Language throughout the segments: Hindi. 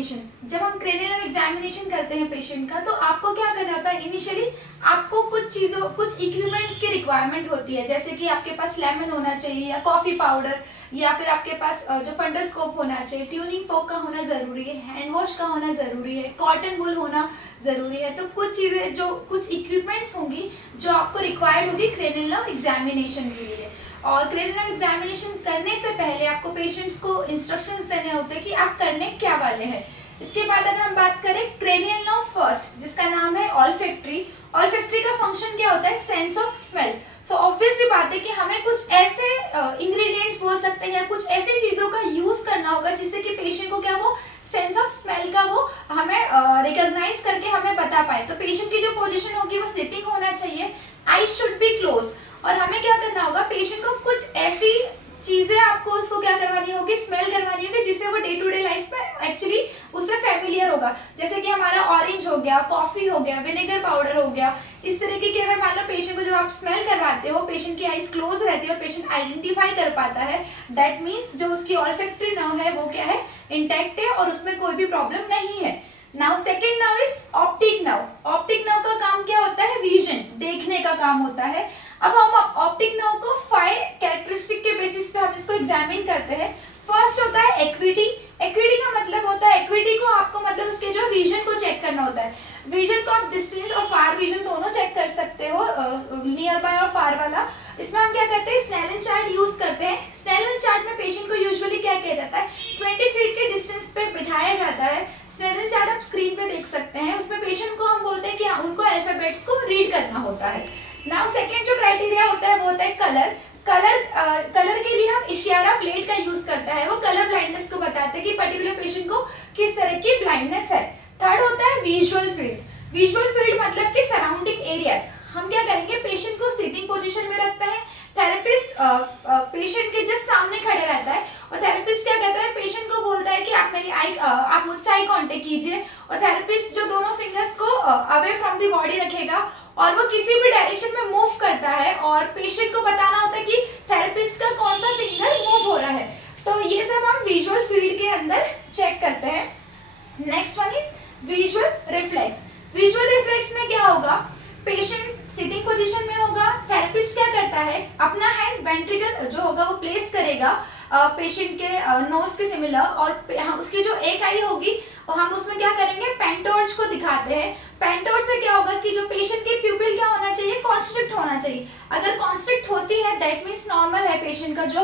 एग्जामिनेशन, जब हम क्रेनियल नर्व एग्जामिनेशन करते हैं पेशेंट का, तो आपको क्या करना होता है, इनिशियली आपको कुछ चीज़ों, कुछ इक्विपमेंट्स की रिक्वायरमेंट होती है, जैसे कि आपके पास लेमन होना चाहिए या कॉफ़ी पाउडर, या फिर आपके पास जो फंडोस्कोप होना चाहिए, ट्यूनिंग फोक का होना ज़रूरी है, हैंड वॉश का होना ज़रूरी है, कॉटन वूल होना ज़रूरी है। तो कुछ चीज़ें, जो कुछ इक्विपमेंट्स होंगी जो आपको रिक्वायर्ड होगी क्रेनियल नर्व एग्जामिनेशन के लिए। और क्रेनियल नर्व एग्जामिनेशन करने से पहले आपको पेशेंट्स को इंस्ट्रक्शंस देने होते हैं कि आप करने क्या वाले हैं। इसके बाद अगर हम बात करें क्रेनियल नर्व फर्स्ट, जिसका नाम है ऑल्फैक्टरी। ऑल्फैक्टरी का फंक्शन क्या होता है, sense of smell. So obvious सी बात है कि हमें कुछ ऐसे इंग्रेडिएंट्स बोल सकते हैं या कुछ ऐसी चीजों का यूज करना होगा जिससे कि पेशेंट को क्या, वो सेंस ऑफ स्मेल का वो हमें रिकॉग्नाइज करके हमें बता पाए। तो पेशेंट की जो पोजीशन होगी वो सिटिंग होना चाहिए, आई शुड बी क्लोज, और हमें क्या करना होगा, पेशेंट को कुछ ऐसी चीजें आपको उसको क्या करवानी होगी, स्मेल करवानी होगी, जिससे वो डे टू डे लाइफ में एक्चुअली उससे फेमिलियर होगा। जैसे कि हमारा ऑरेंज हो गया, कॉफी हो गया, विनेगर पाउडर हो गया, इस तरीके के अगर मान लो पेशेंट को जब आप स्मेल करवाते हो, पेशेंट की आईज क्लोज रहती है और पेशेंट आइडेंटिफाई कर पाता है, दैट मीन्स जो उसकी ऑल्फैक्टरी नर्व है वो क्या है, इंटैक्ट है और उसमें कोई भी प्रॉब्लम नहीं है। Now second nerve is optic nerve. Optic nerve का काम क्या होता है, विजन, देखने का काम होता है। अब हम ऑप्टिक नर्व को 5 कैरेक्टरिस्टिक के बेसिस पे हम इसको एग्जामिन करते हैं। फर्स्ट होता है एक्विटी। एक्विटी का मतलब होता है, एक्विटी को आपको मतलब उसके जो विजन को चेक करना होता है। विजन को आप डिस्टेंस और फार विजन दोनों चेक कर सकते हो, नियर बाय और फार वाला। इसमें हम क्या करते हैं, स्नेलन चार्ट यूज करते हैं। स्नेलन चार्ट में पेशेंट को यूजुअली क्या किया जाता है, 20 फीट के डिस्टेंस पे बिठाया जाता है। स्नेलन चार्ट आप स्क्रीन पे देख सकते हैं। उसमें पेशेंट को हम बोलते हैं कि उनको अल्फाबेट्स को रीड करना होता है। नाउ सेकेंड जो क्राइटेरिया होता है वो होता है कलर। कलर के लिए हम इशियारा प्लेट का यूज करता है, वो कलर ब्लाइंडनेस को बताते हैं कि पर्टिकुलर पेशेंट को किस तरह की ब्लाइंडनेस है। थर्ड होता है विजुअल फील्ड। विजुअल फील्ड मतलब कि सराउंडिंग एरियाज। हम क्या करेंगे, पेशेंट को सिटिंग पोजीशन में रखते हैं, थेरेपिस्ट पेशेंट के जस्ट सामने खड़े रहता है और थेरेपिस्ट क्या कहता है, पेशेंट को बोलता है कि आप मुझसे आई कांटेक्ट कीजिए, और थेरेपिस्ट जो दोनों फिंगर्स को अवे फ्रॉम द बॉडी रखेगा और वो किसी भी डायरेक्शन में मूव करता है और पेशेंट को बताना होता है कि थेरेपिस्ट का कौन सा फिंगर मूव हो रहा है। तो ये सब हम विजुअल फील्ड के अंदर चेक करते हैं। Next one is visual reflex. Visual reflex में क्या होगा, पेशेंट सिटिंग पोजीशन में होगा, थेरेपिस्ट क्या करता है, अपना हैंड वेंट्रिकल जो होगा वो प्लेस करेगा पेशेंट के नोज के सिमिलर, और उसकी जो एक आई होगी हम उसमें क्या करेंगे, पेन टॉर्च को दिखाते हैं। पेन टॉर्च से क्या होगा कि जो पेशेंट की प्यूपिल क्या होना चाहिए, कॉन्स्ट्रिक्ट होना चाहिए। अगर कॉन्स्ट्रिक्ट होती है दैट मीन्स नॉर्मल है, पेशेंट का जो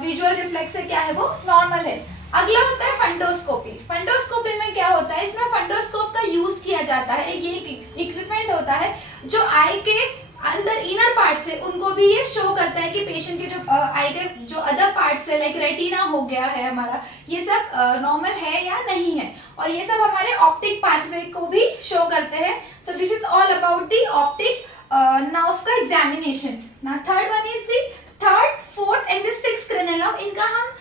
विजुअल रिफ्लेक्स है क्या है, वो नॉर्मल है। अगला होता है फंडोस्कोपी। फंडोस्कोपी में क्या होता है, इसमें फंडोस्कोप का यूज किया जाता है। ये इक्विपमेंट होता है जो आई के अंदर इनर पार्ट से उनको भी ये शो करता है कि पेशेंट के जो आई के जो अदर पार्ट से लाइक रेटिना हो गया है हमारा, ये सब नॉर्मल है या नहीं है, और ये सब हमारे ऑप्टिक पाथवे को भी शो करते हैं। सो this is all about the optic nerve का एग्जामिनेशन। ना third one is the third, fourth and the sixth cranial nerve. इनका हम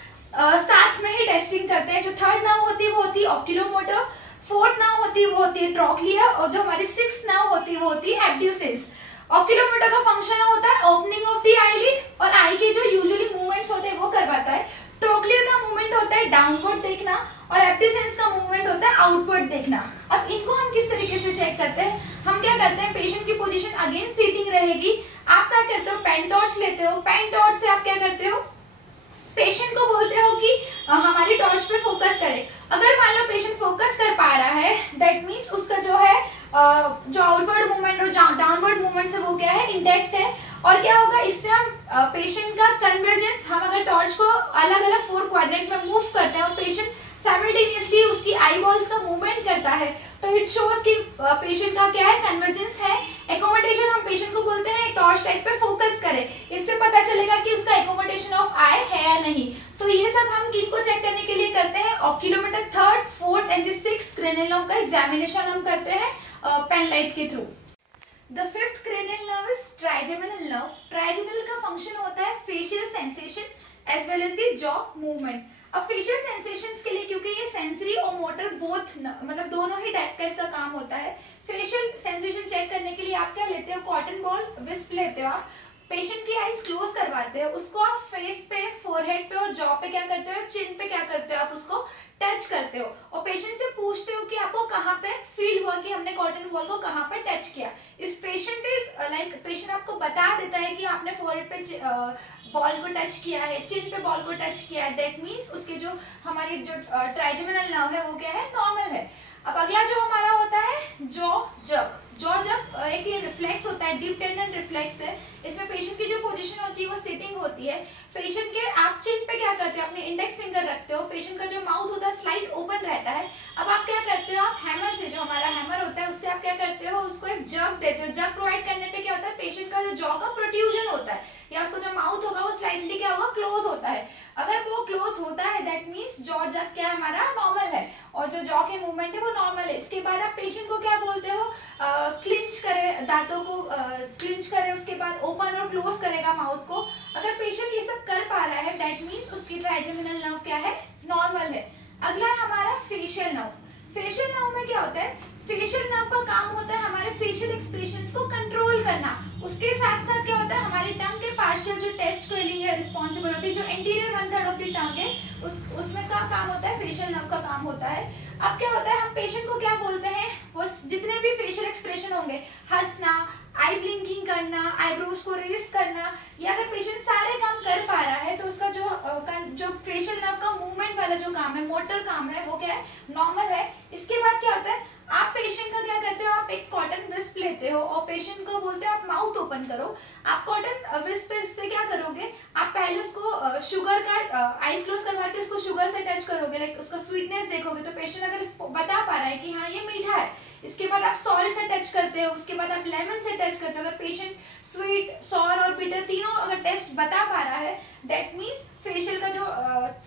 साथ में ही टेस्टिंग करते हैं। जो थर्ड नर्व होती है वो होती है ऑक्यूलोमोटर, फोर्थ नर्व होती है वो होती है ट्रोक्लिया, और जो हमारी सिक्स्थ नर्व होती है वो होती है एब्ड्यूसेंस। ऑक्यूलोमोटर का फंक्शन होता है ओपनिंग ऑफ द आईलिड और आई के जो यूजुअली मूवमेंट्स होते हैं वो करवाता है। ट्रोक्लियर का मूवमेंट होता है डाउनवर्ड देखना और एब्ड्यूसेंस का मूवमेंट होता है आउटवर्ड देखना। अब इनको हम किस तरीके से चेक करते हैं, हम क्या करते हैं, पेशेंट की पोजीशन अगेन सीटिंग रहेगी, आप क्या करते हो, पेन टॉर्च लेते हो, पेन टॉर्च से आप क्या करते हो, पेशेंट को बोलते हो कि हमारी टॉर्च पे फोकस करे। अगर मान लो पेशेंट फोकस कर पा रहा है दैट मीन्स उसका जो है जो आउटवर्ड मूवमेंट और डाउनवर्ड मूवमेंट से वो क्या है, इंटैक्ट है। और क्या होगा, इससे हम पेशेंट का कन्वर्जेंस, हम अगर टॉर्च को अलग अलग 4 क्वाड्रेंट में मूव करते हैं और पेशेंट साइमल्टेनियसली उसकी आई बॉल्स का मूवमेंट करता है, तो इट शोज कि पेशेंट का क्या है, कन्वर्जेंस है। एकोमोडेशन हम पेशेंट को बोलते हैं टॉर्च टाइप पे फोकस करे, इससे पता चलेगा कि उसका एकोमोडेशन ऑफ आई है या नहीं। सो ये सब हम किनको चेक करने के लिए करते हैं, oculomotor third, fourth and the sixth cranial nerve का एग्जामिनेशन हम करते हैं पेन लाइट के through. The fifth cranial nerve is trigeminal nerve. Trigeminal का फंक्शन होता है facial sensation as well as the jaw movement. अब फेशियल सेंसेशंस के लिए, क्योंकि ये सेंसरी और मोटर बोथ मतलब दोनों ही टाइप का इसका काम होता है। फेशियल सेंसेशन चेक करने के लिए आप क्या लेते हो, कॉटन बॉल विस्प लेते हो आप, पेशेंट की आईज क्लोज करवाते हो, उसको आप फेस पे, फोरहेड पे और जॉ पे क्या करते हो, चिन पे क्या करते हो, आप उसको टच करते हो और पेशेंट से पूछते हो कि आपको कहाँ पे फील हुआ कि हमने कॉटन बॉल को कहाँ पे टच किया। If patient is like, patient आपको बता देता है कि आपने फोरहेड पे बॉल को टच किया है, चिन पे बॉल को टच किया है, दैट मीन्स उसके जो हमारी जो ट्राइजेमिनल नर्व है वो क्या है, नॉर्मल है। अब अगला जो हमारा होता है जॉ जब। जॉ जब एक ये रिफ्लेक्स होता है, डीप टेंडन रिफ्लेक्स है। इसमें पेशेंट की जो पोजीशन होती है वो सिटिंग होती है। पेशेंट के आप चिन पे क्या करते हो, अपने इंडेक्स फिंगर रखते हो, पेशेंट का जो माउथ होता है स्लाइड ओपन रहता है। अब आप क्या करते हो, आप हैमर से, जो हमारा हैमर होता है उससे आप क्या करते हो, उसको एक जग देते हो। जग प्रोवाइड करने पे क्या होता है, पेशेंट का जो जॉ का प्रोट्रूजन होता है या उसका जो माउथ होगा वो स्लाइटली क्या होगा, क्लोज होता है। अगर वो क्लोज होता है दैट मीन्स जॉ जग क्या है, हमारा नॉर्मल है और जो जॉ के मूवमेंट है वो नॉर्मल है। इसके बाद आप पेशेंट को क्या बोलते हो, क्लिंच करे, दांतों को क्लिंच करे, उसके बाद ओपन और क्लोज करेगा माउथ को। अगर पेशेंट ये सब कर पा रहा है दैट मीन्स उसकी ट्राइजेमिनल नर्व क्या है, नॉर्मल है। अगला है हमारा फेशियल नर्व। फेशियल नर्व में क्या होता है, फेशियल नर्व का काम होता है हमारे फेशियल एक्सप्रेशंस को कंट्रोल करना। उसके साथ साथ क्या होता है, हमारी टंग के पार्शियल जो टेस्ट के लिए है रिस्पॉन्सिबल होती है, जो इंटीरियर 1/3 ऑफ द टंग है उसमें का काम होता है, फेशियल नर्व का काम होता है। अब क्या होता है, हम पेशेंट को क्या बोलते हैं, वो जितने भी फेशियल एक्सप्रेशन होंगे, हंसना, आई ब्लिंकिंग करना, आईब्रोज को रेज करना, या अगर पेशेंट सारे काम कर पा रहा है तो उसका जो फेशियल नर्व का मूवमेंट वाला जो काम है, मोटर काम है, वो क्या है, नॉर्मल है। इसके बाद क्या होता है, आप पेशेंट का क्या करते हो, आप एक कॉटन विस्प लेते हो और पेशेंट को बोलते हो आप माउथ ओपन करो। आप कॉटन विस्प से क्या करोगे, आप पहले उसको शुगर का आइस क्लोज करवा के उसको शुगर से टच करोगे, लाइक उसका स्वीटनेस देखोगे तो पेशेंट अगर बता पा रहा है कि हाँ ये मीठा है। इसके बाद आप सॉल्ट से टच करते हो, उसके बाद आप लेमन से टच करते हो। अगर पेशेंट स्वीट, सॉर और बिटर तीनों अगर टेस्ट बता पा रहा है दैट मीन्स फेशियल का जो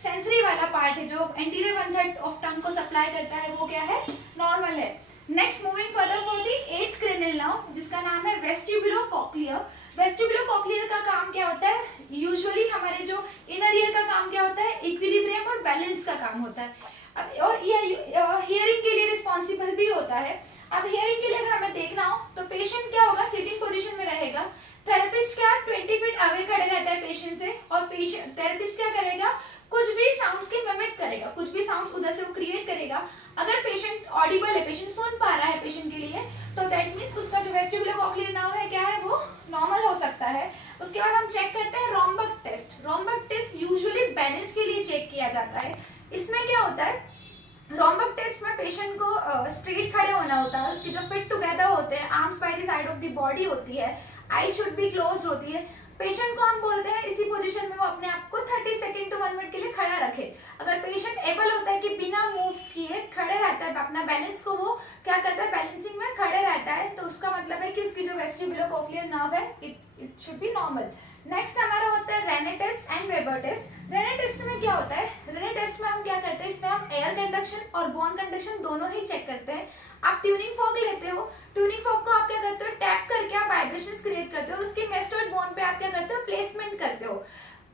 सेंसरी वाला पार्ट है, जो एंटीरियर 1/3 ऑफ टंग को सप्लाई करता है, वो क्या है, नॉर्मल है। Next moving further for the 8th cranial nerve, जिसका नाम है वेस्टिबुलोकॉक्लियर। वेस्टिबुलोकॉक्लियर का काम क्या होता है, यूजुअली हमारे जो इनर ईयर का काम क्या होता है, इक्विलिब्रियम और बैलेंस का काम होता है। और ये हियरिंग के लिए रिस्पॉन्सिबल भी होता है। अब हियरिंग के लिए अगर हमें देखना हो तो पेशेंट क्या होगा, सिटिंग पोजीशन में रहेगा। थेरेपिस्ट क्या 20 फीट अवे खड़े रहता है पेशेंट से और पेशेंट थेरेपिस्ट क्या करेगा, कुछ भी साउंड्स के मिमिक करेगा, कुछ भी साउंड्स उधर से वो क्रिएट करेगा। अगर पेशेंट ऑडिबल है, पेशेंट सुन पा रहा है पेशेंट के लिए, तो दैट मीन्स उसका जो वेस्टिबुलोकॉक्लियर नर्व है क्या है, वो नॉर्मल हो सकता है। उसके बाद हम चेक करते हैं रॉम्बक टेस्ट। रॉम्बक टेस्ट यूजुअली बैलेंस के लिए चेक किया जाता है। इसमें क्या होता है, रॉम्बक टेस्ट में पेशेंट को स्ट्रेट खड़े होना होता है, उसके जो फिट टुगेदर होते हैं, arms by the side of the body होती है, आई शुड बी क्लोज होती है। पेशेंट को हम बोलते हैं इसी पोजीशन में वो अपने आप को 30 सेकंड टू 1 मिनट के लिए खड़ा रखे। अगर पेशेंट एबल होता है कि बिना मूव किए खड़े रहता है, अपना बैलेंस को वो क्या करता है, बैलेंसिंग में खड़े रहता है, तो उसका मतलब है कि उसकी जो वेस्टिबुलोकॉक्लियर नर्व है it should be normal. Next हमारा होता है Rinne test and Weber test. Rinne test में क्या होता है, रेने टेस्ट में हम क्या करते हैं, इसमें हम एयर कंडक्शन और बोन कंडक्शन दोनों ही चेक करते हैं। आप ट्यूनिंग फॉर्क लेते हो, ट्यूनिंग फॉर्क को आप क्या करते हो, टैप करके आप वाइब्रेशंस क्रिएट करते हो, उसके मेस्टोइड बोन पे आप क्या करते हो, प्लेसमेंट करते हो।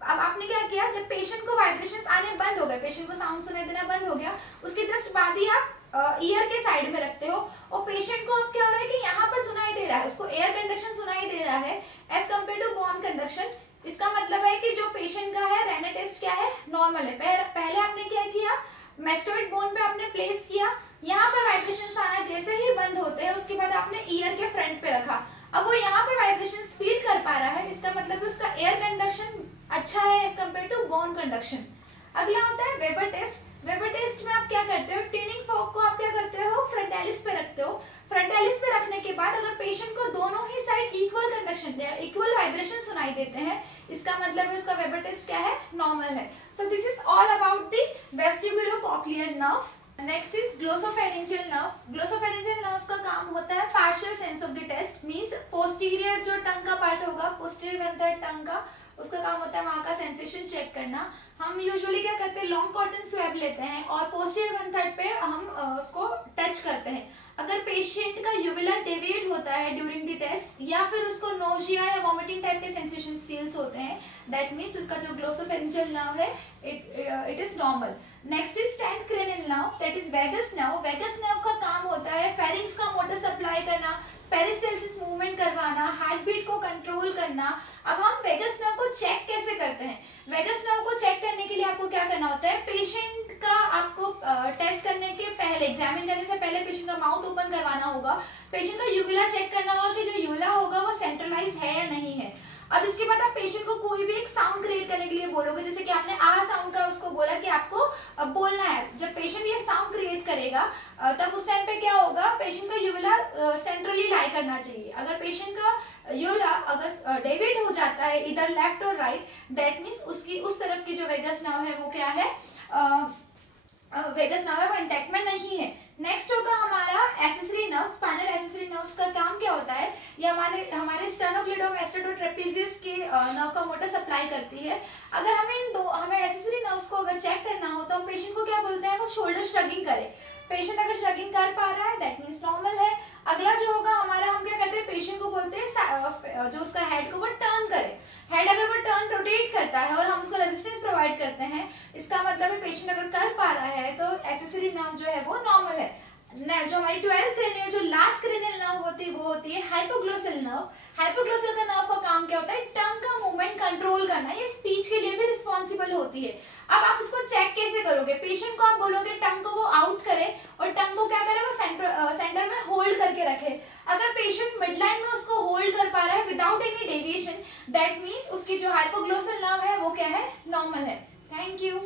अब आपने क्या किया, जब पेशेंट को वाइब्रेशंस आने बंद हो गए, पेशेंट को साउंड सुनाई देना बंद हो गया, उसके जस्ट बाद ही आप ईयर के साइड में रखते हो और पेशेंट को अब क्या हो रहा है कि यहाँ पर सुनाई दे रहा है, उसको एयर कंडक्शन सुनाई दे रहा है as compare to bone conduction. इसका मतलब है कि जो पेशेंट का है रेने टेस्ट क्या है, नॉर्मल है। पहले आपने क्या किया, मेस्टोइड बोन पे आपने प्लेस किया, यहाँ पर वाइब्रेशंस आना जैसे ही बंद होते हैं उसके बाद आपने ईयर के फ्रंट पे रखा। अब वो यहाँ पर वाइब्रेशंस फील कर पा रहा है, इसका मतलब उसका एयर कंडक्शन अच्छा है as compare to bone conduction. अगला होता है वेबर टेस्ट। वेबर टेस्ट में आप क्या करते हो, ट्यूनिंग फॉर्क को आप क्या करते हो, फ्रंटालिस पे रखते हो। फ्रंटालिस पे रखने के बाद अगर पेशेंट को दोनों ही side equal conduction, equal vibration सुनाई देते हैं, इसका मतलब है उसका वेबर टेस्ट क्या है, नॉर्मल है। So this is all about the vestibulocochlear nerve. Next is glossopharyngeal nerve. Glossopharyngeal nerve का काम होता है partial sense of the taste, means posterior जो टंग का पार्ट होगा, पोस्टीरियर 1/3 टंग का, उसका काम होता है वहां का सेंसेशन चेक करना। हम यूजुअली क्या करते हैं, लॉन्ग कॉटन स्वैब लेते हैं और पोस्टीरियर 1/3 पे हम उसको टच करते हैं। अगर पेशेंट का यूविला डेविएट होता है ड्यूरिंग द टेस्ट या फिर उसको नोजिया या वॉमिटिंग टाइप के सेंसेशन फील्स होते हैं, दैट मीन्स उसका जो ग्लोसोफेरिंजियल नर्व है it is normal. Next is 10th cranial nerve, that is vagus nerve. Vagus nerve का काम होता है फेरिंग्स का मोटर सप्लाई करना, पेरिस्टालसिस मूवमेंट करवाना, हार्ट बीट को कंट्रोल करना। अब हम वेगस नर्व को चेक कैसे करते हैं? वेगस नर्व को चेक करने के लिए आपको क्या करना होता है, पेशेंट का आपको टेस्ट करने के पहले, एग्जामिन करने से पहले पेशेंट का माउथ ओपन करवाना होगा, पेशेंट का यूविला चेक करना होगा कि जो यूविला होगा वो सेंट्रलाइज है या नहीं है। अब इसके बाद आप पेशेंट को कोई भी एक साउंड क्रिएट करने के लिए बोलोगे, जैसे कि आपने आ साउंड का उसको बोला कि आपको बोलना है। जब पेशेंट ये साउंड क्रिएट करेगा तब उस टाइम पे क्या होगा, पेशेंट का यूविला सेंट्रली लाई करना चाहिए। अगर पेशेंट का यूविला अगर डेविएट हो जाता है इधर लेफ्ट और राइट, दैट मीन्स उसकी उस तरफ की जो वेगस नर्व है वो क्या है, वेगस नर्व है वो इंटैक्ट में नहीं है। नेक्स्ट होगा हमारा accessory nerve. Spinal accessory nerves का काम क्या होता है, ये हमारे स्टर्नोक्लेडोमास्टोट्रेपेजियस के नर्व का मोटर सप्लाई करती है। अगर हमें एसेसरी नर्व्स को अगर चेक करना हो तो हम पेशेंट को क्या बोलते हैं, वो शोल्डर श्रगिंग करे। पेशेंट अगर श्रगिंग कर पा रहा है दैट मीन्स नॉर्मल है। अगला जो होगा हमारा, हम क्या कहते हैं, पेशेंट को बोलते हैं जो उसका हेड को वो टर्न करे। हेड अगर वो टर्न रोटेट करता है और हम उसको रेजिस्टेंस प्रोवाइड करते हैं, इसका मतलब है पेशेंट अगर कर पा रहा है तो एसेसरी नर्व जो है वो नॉर्मल है। जो हमारी 12th क्रेनियल, जो लास्ट क्रेनियल नर्व होती है वो होती है हाइपोग्लोसल नर्व। हाइपोग्लोसल का नर्व का काम क्या होता है, टंग का मूवमेंट कंट्रोल करना। ये स्पीच के लिए भी रिस्पॉन्सिबल होती है। अब आप इसको चेक कैसे करोगे, पेशेंट को आप बोलोगे टंग को वो आउट करे और टंग को क्या करे, वो सेंटर में होल्ड करके रखे। अगर पेशेंट मिड लाइन में उसको होल्ड कर पा रहा है without any deviation, that means उसकी जो हाइपोग्लोसल नर्व है वो क्या है, नॉर्मल है। Thank you.